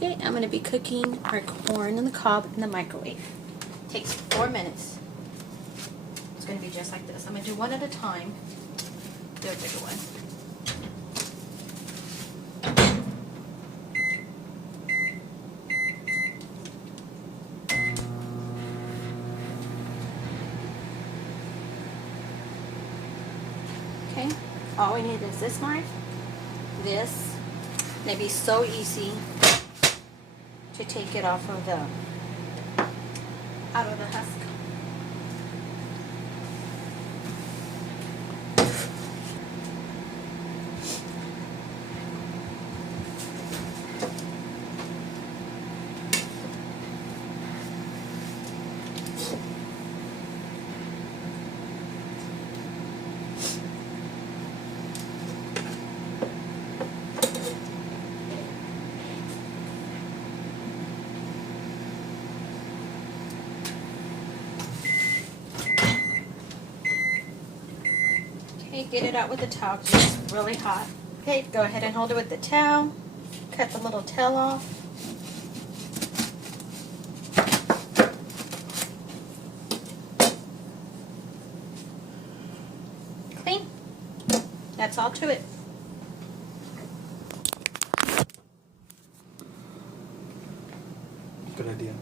Okay, I'm going to be cooking our corn on the cob in the microwave. Takes 4 minutes. It's going to be just like this. I'm going to do one at a time. Do a bigger one. Okay, all we need is this knife, this, and it'd be so easy to take it off of the, out of the husk. Okay, get it out with the towel because it's really hot. Okay, go ahead and hold it with the towel. Cut the little tail off. Clean. That's all to it. Good idea.